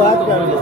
बात कर लो।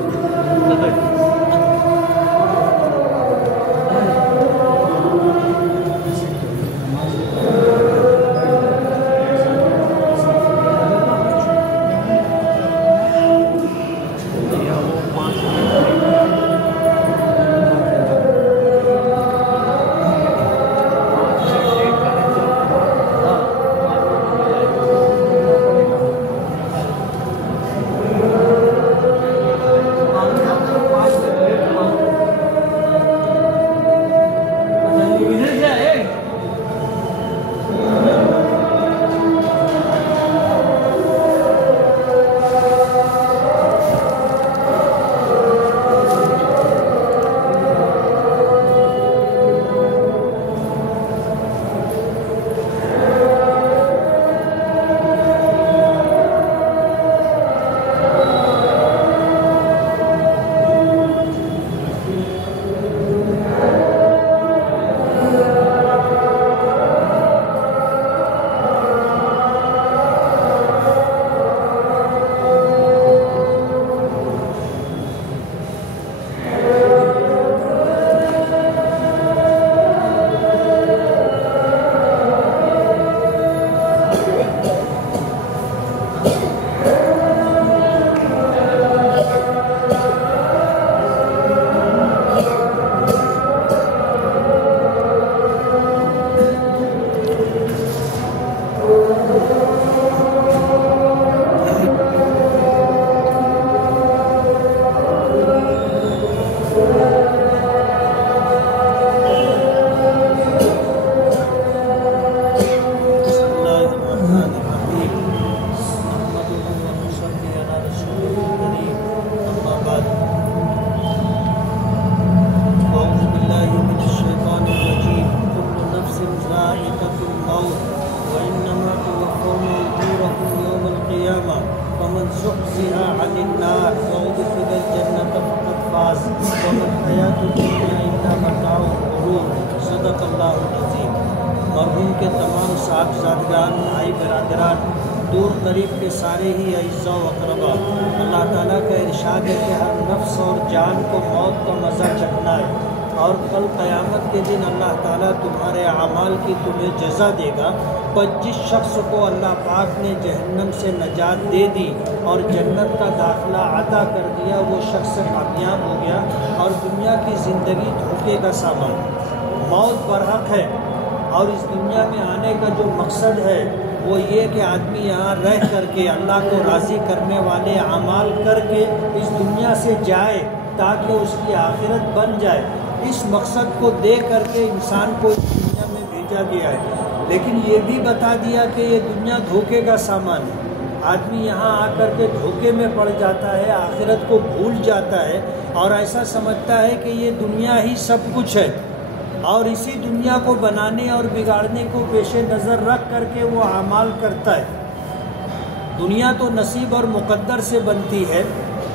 मरहूम के तमाम साहबजादगान भाई बरदरान दूर करीब के सारे ही अज़्ज़ा व अक़रबा, अल्लाह ताला का इरशाद है कि हर नफ्स और जान को मौत का मज़ा चखना है और कल क़यामत के दिन अल्लाह ताला तुम्हारे अमाल की तुम्हें जज़ा देगा। पर जिस शख्स को अल्लाह पाक ने जहन्नम से नजात दे दी और जन्नत का दाखिला अता कर दिया, वो शख्स कामयाब हो गया। और दुनिया की ज़िंदगी धोखे का सामान, मौत बरहक है और इस दुनिया में आने का जो मकसद है वो ये कि आदमी यहाँ रह करके अल्लाह को राज़ी करने वाले अमाल करके इस दुनिया से जाए ताकि उसकी आखिरत बन जाए। इस मकसद को दे करके इंसान को इस दुनिया में भेजा गया है। लेकिन ये भी बता दिया कि ये दुनिया धोखे का सामान है। आदमी यहाँ आकर के धोखे में पड़ जाता है, आखिरत को भूल जाता है और ऐसा समझता है कि ये दुनिया ही सब कुछ है और इसी दुनिया को बनाने और बिगाड़ने को पेशे नज़र रख करके वो अमाल करता है। दुनिया तो नसीब और मुक़द्दर से बनती है,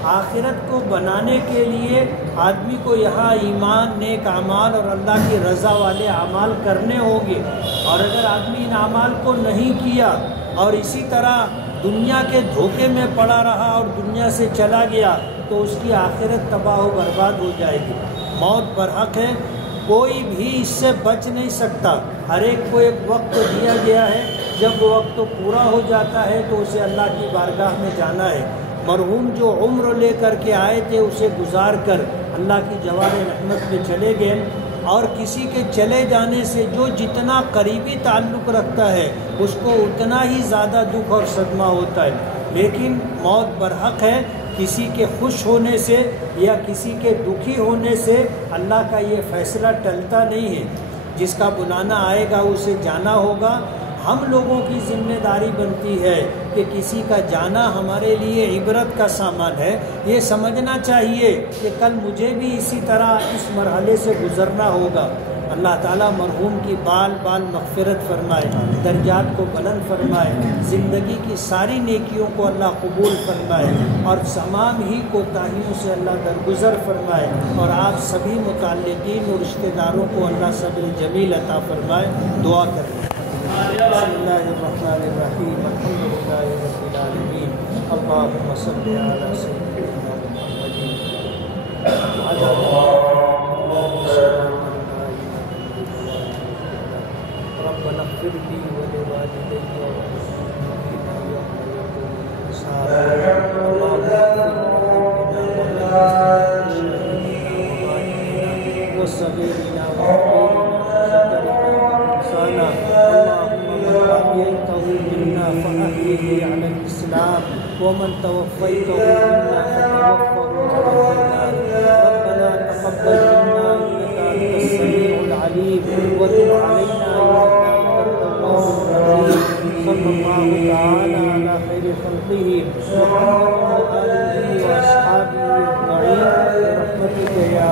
आखिरत को बनाने के लिए आदमी को यहाँ ईमान, नेक अमाल और अल्लाह की रज़ा वाले अमाल करने होंगे। और अगर आदमी इन अमाल को नहीं किया और इसी तरह दुनिया के धोखे में पड़ा रहा और दुनिया से चला गया तो उसकी आखिरत तबाह व बर्बाद हो जाएगी। मौत बरहक है, कोई भी इससे बच नहीं सकता। हर एक को एक वक्त दिया गया है, जब वो वक्त तो पूरा हो जाता है तो उसे अल्लाह की बारगाह में जाना है। मरहूम जो उम्र लेकर के आए थे उसे गुजार कर अल्लाह की जवार रहमत में चले गए। और किसी के चले जाने से जो जितना करीबी ताल्लुक़ रखता है उसको उतना ही ज़्यादा दुख और सदमा होता है। लेकिन मौत बरहक है, किसी के खुश होने से या किसी के दुखी होने से अल्लाह का ये फ़ैसला टलता नहीं है। जिसका बुलाना आएगा उसे जाना होगा। हम लोगों की जिम्मेदारी बनती है कि किसी का जाना हमारे लिए इबरत का सामान है। ये समझना चाहिए कि कल मुझे भी इसी तरह इस मरहले से गुज़रना होगा। अल्लाह ताला मरहूम की बाल बाल मग़फ़िरत फ़रमाए, दर्जात को बुलंद फ़रमाए, ज़िंदगी की सारी नेकियों को अल्लाह कबूल फ़रमाए और तमाम ही कोताहियों से अल्लाह दरगुज़र फ़रमाए और आप सभी मुताल्लिक़ीन और रिश्तेदारों को अल्लाह सब्र जमील अता फ़रमाए। दुआ करें। बिस्मिल्लाहिर्रहमानिर्रहीम, अल्हम्दुलिल्लाहि रब्बिल आलमीन, अल्लाहुम्मा सल्लि अला सय्यिदिना मुहम्मदिन रब्बना इग़फिर ली व लिवालिदैया वलिल्मुमिनीना यौमा यक़ूमुल हिसाब। वसग़ीरिना व कबीरिना मिन्ना फ़अहयिही अलल इस्लाम वमन तवफ़्फ़यतहु मिन्ना फ़तवफ़्फ़हु अलल ईमान। रब्बना तक़ब्बल मिन्ना इन्नका अंतस समीउल अलीम व तुब अलैना इन्नका अंतत तव्वाबुर रहीम। सल्लल्लाहु तआला अला खैरि ख़ल्क़िही मुहम्मद व आलिही व अस्हाबिही अजमईन बिरहमतिका या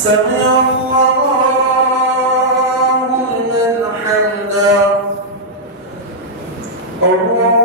سمع الله لمن حمده الله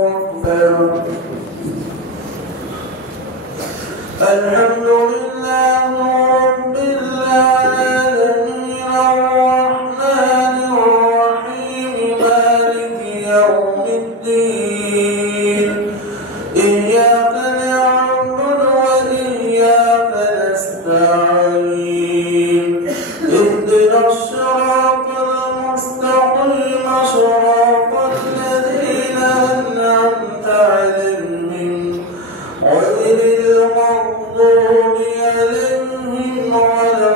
أكبر الحمد لله رب العالمين الرحمن الرحيم مالك اهدنا الصراط المستقيم صراط الذين أنعمت عليهم غير المغضوب عليهم ولا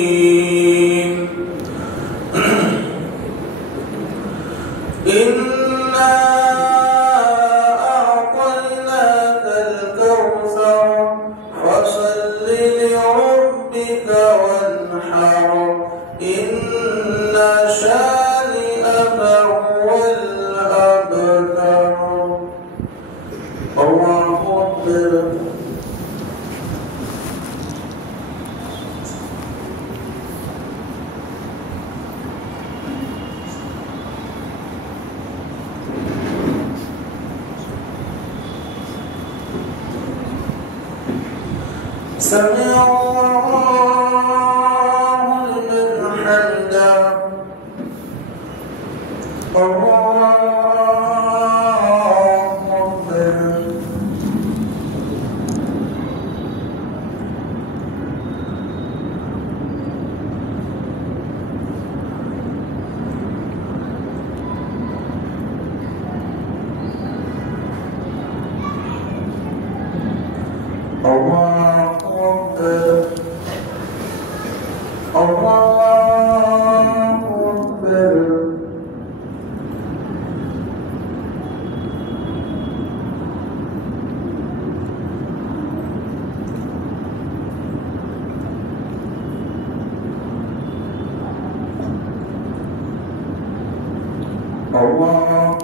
الضالين. إنا أعطيناك الكوثر فصل لربك وانحر إن شانئك هو الأبتر. الله أكبر. سمع الله لمن حمده. الله أكبر. الله أكبر. الله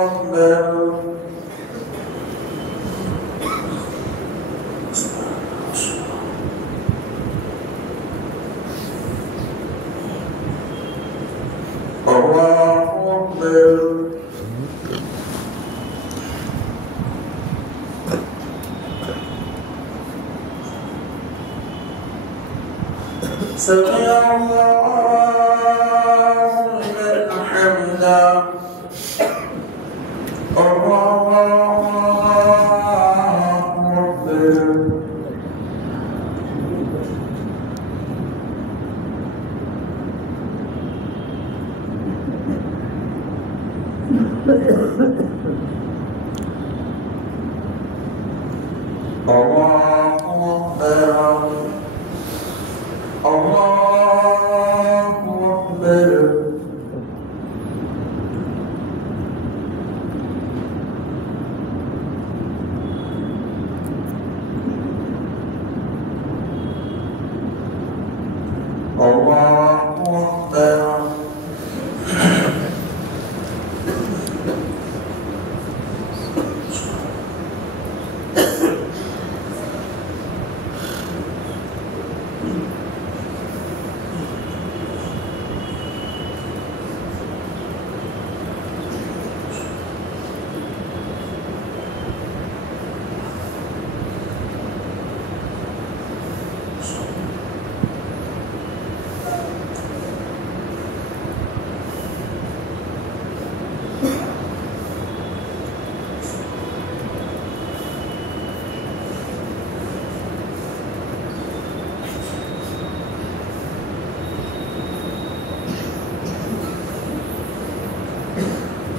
أكبر. الله أكبر. سمع الله لمن حمده. الله أكبر. الله أكبر. الله أكبر. الله أكبر.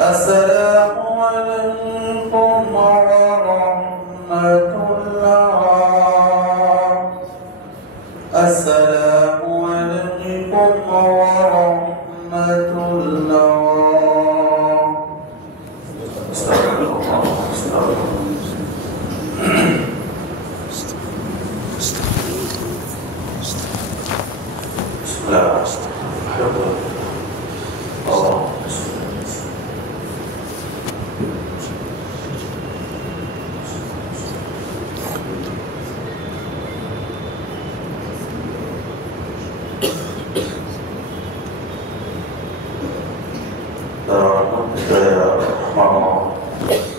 السلام عليكم ورحمة الله. السلام عليكم ورحمة الله. استغفر الله. استغفر الله. بسم الله. يا رحمن